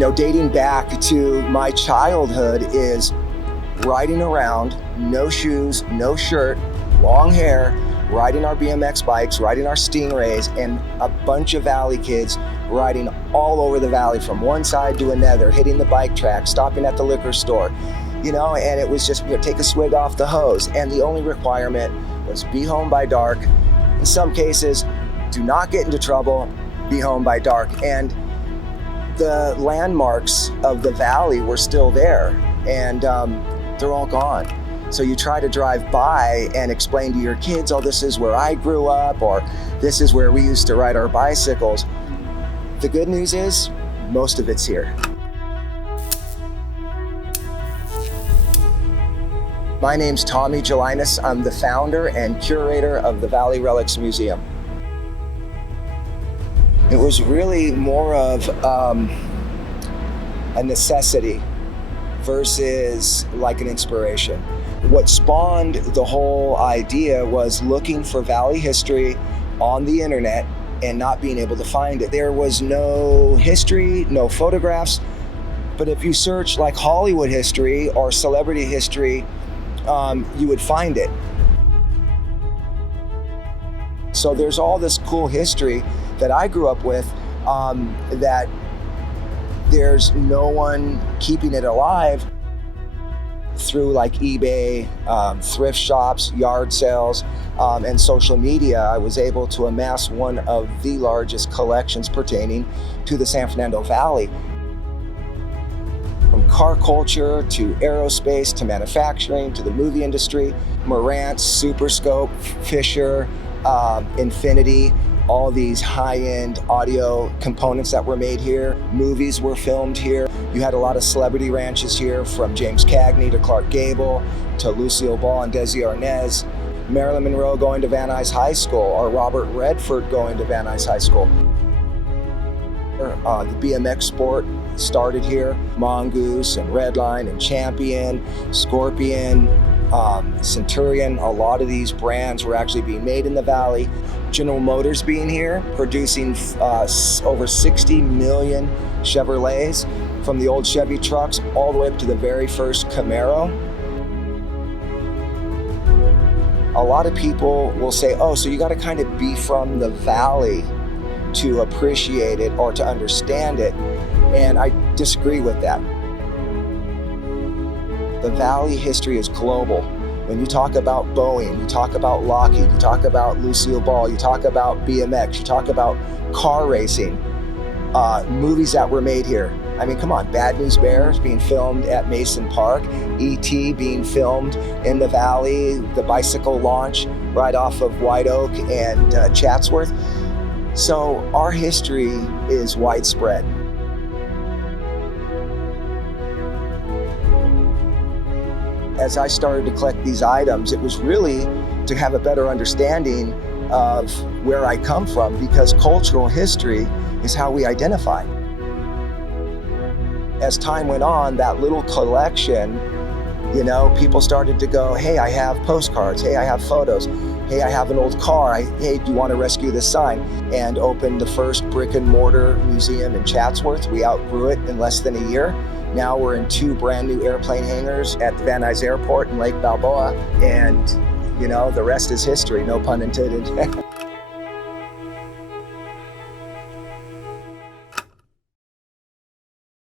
dating back to my childhood is riding around, no shoes, no shirt, long hair, riding our BMX bikes, riding our Stingrays, and a bunch of Valley kids riding all over the Valley from one side to another, hitting the bike track, stopping at the liquor store, and it was just, take a swig off the hose. And the only requirement was be home by dark. In some cases, do not get into trouble, be home by dark. And the landmarks of the Valley were still there, and they're all gone. So you try to drive by and explain to your kids, oh, this is where I grew up, or this is where we used to ride our bicycles. The good news is, most of it's here. My name's Tommy Gelinas. I'm the founder and curator of the Valley Relics Museum. It was really more of a necessity versus like an inspiration. What spawned the whole idea was looking for Valley history on the internet and not being able to find it. There was no history, no photographs, but if you search like Hollywood history or celebrity history, you would find it. So there's all this cool history that I grew up with that there's no one keeping it alive. Through like eBay, thrift shops, yard sales, and social media, I was able to amass one of the largest collections pertaining to the San Fernando Valley. From car culture to aerospace to manufacturing to the movie industry, Marantz, Super Scope, Fisher, Infinity, all these high-end audio components that were made here. Movies were filmed here. You had a lot of celebrity ranches here, from James Cagney to Clark Gable to Lucille Ball and Desi Arnaz. Marilyn Monroe going to Van Nuys High School, or Robert Redford going to Van Nuys High School. The BMX sport started here. Mongoose and Redline and Champion, Scorpion, Centurion, a lot of these brands were actually being made in the Valley. General Motors being here, producing over 60 million Chevrolets, from the old Chevy trucks all the way up to the very first Camaro. A lot of people will say, oh, so you got to kind of be from the Valley to appreciate it or to understand it. And I disagree with that. The Valley history is global. When you talk about Boeing, you talk about Lockheed, you talk about Lucille Ball, you talk about BMX, you talk about car racing, movies that were made here. I mean, come on, Bad News Bears being filmed at Mason Park, E.T. being filmed in the Valley, the bicycle launch right off of White Oak and Chatsworth. So our history is widespread. As I started to collect these items, it was really to have a better understanding of where I come from, because cultural history is how we identify. As time went on, that little collection, people started to go, hey, I have postcards, hey, I have photos, hey, I have an old car, hey, do you want to rescue this sign? And opened the first brick and mortar museum in Chatsworth. We outgrew it in less than a year. Now we're in 2 brand new airplane hangars at the Van Nuys Airport in Lake Balboa. And, the rest is history, no pun intended.